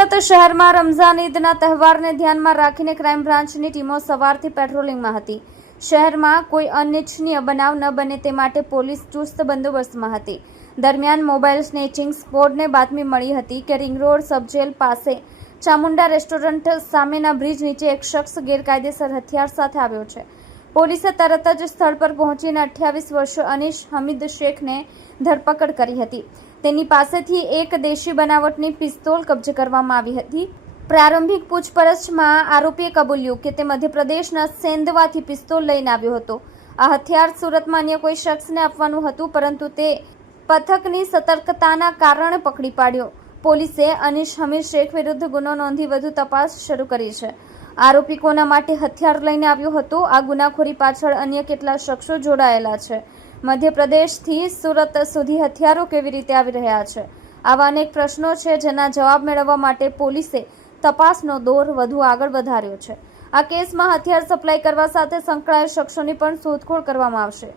સુરત શહેરમાં રમઝાન ઈદના તહેવારને ધ્યાનમાં રાખીને ક્રાઇમ બ્રાન્ચની ટીમો સવારથી પેટ્રોલિંગમાં હતી। શહેરમાં કોઈ અનિચ્છનીય બનાવ ન બને તે માટે પોલીસ ચુસ્ત બંદોબસ્તમાં હતી। દરમિયાન મોબાઈલ સ્નેચિંગ સ્ક્વોડને બાતમી મળી હતી કે રિંગ રોડ સબજેલ પાસે ચામુંડા રેસ્ટોરન્ટ સામેના બ્રિજ નીચે એક શખ્સ ગેરકાયદેસર હથિયાર સાથે આવ્યો છે। પોલીસે તરત જ સ્થળ પર પહોંચીને 28 વર્ષીય અનીશ હમીદ શેખને ધરપકડ કરી હતી। તેની પાસેથી એક દેશી બનાવટની પિસ્તોલ કબજે કરવામાં આવી હતી। પ્રારંભિક પૂછપરછમાં આરોપીએ કબૂલ્યું કે તે મધ્યપ્રદેશના સેંધવાથી પિસ્તોલ લઈને આવ્યો હતો। આ હથિયાર સુરતમાં અન્ય કોઈ શખ્સને આપવાનું હતું, પરંતુ તે પથકની સતર્કતાના કારણે પકડી પાડ્યો। પોલીસે અનીશ હમીદ શેખ વિરુદ્ધ ગુનો નોંધી વધુ તપાસ શરૂ કરી છે। આરોપી કોના માટે હથિયાર લઈને આવ્યો હતો? આ ગુનાખોરી પાછળ અન્ય કેટલા શખ્સો જોડાયેલા છે? મધ્યપ્રદેશથી સુરત સુધી હથિયારો કેવી રીતે આવી રહ્યા છે? આવા અનેક પ્રશ્નો છે, જેના જવાબ મેળવવા માટે પોલીસે તપાસનો દોર વધુ આગળ વધાર્યો છે। આ કેસમાં હથિયાર સપ્લાય કરવા સાથે સંકળાયેલ શખ્સોની પણ શોધખોળ કરવામાં આવશે।